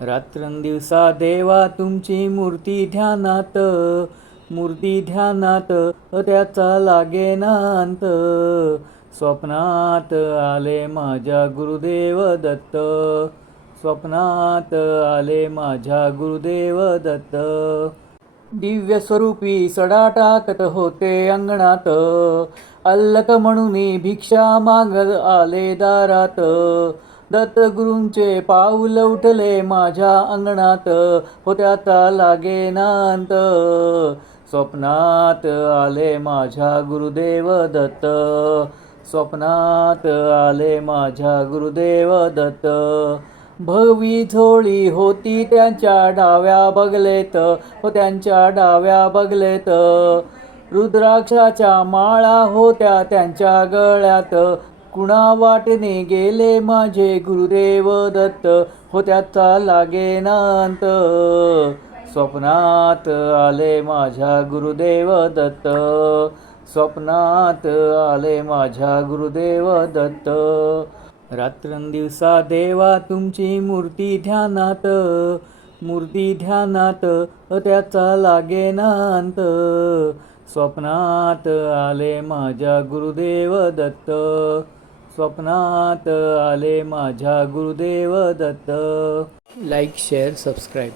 रात्रंदिवसा देवा तुमची मूर्ती ध्यानात, मूर्ती ध्यानात त्याचा लागेना अंत. स्वप्नात आले माझ्या गुरुदेव दत्त, स्वप्नात आले माझ्या गुरुदेव दत्त. दिव्य स्वरूपी सडा टाकत होते अंगणात, अल्लक म्हणून भिक्षा मागत आले दारात. दत्तगुरूंचे पाऊल उठले माझ्या अंगणात, हो त्याचा लागेना अंत. स्वप्नात आले माझ्या गुरुदेव दत्त, स्वप्नात आले माझ्या गुरुदेव दत्त. भगवी झोळी होती त्यांच्या डाव्या बगलेत, हो त्यांच्या डाव्या बगलेत. रुद्राक्षाच्या माळा होत्या त्यांच्या गळ्यात, कुणा वाटेने गेले माझे गुरुदेव दत्त, हो त्याचा लागेना अंत. स्वप्नात आले माझ्या गुरुदेव दत्त, स्वप्नात आले माझ्या गुरुदेव दत्त. रात्रंदिवसा देवा तुमची मूर्ती ध्यानात, मूर्ती ध्यानात त्याचा लागेना अंत. स्वप्नात आले माझ्या गुरुदेव दत्त, स्वप्नात आले माझ्या Gurudev Datta. Like, share, subscribe.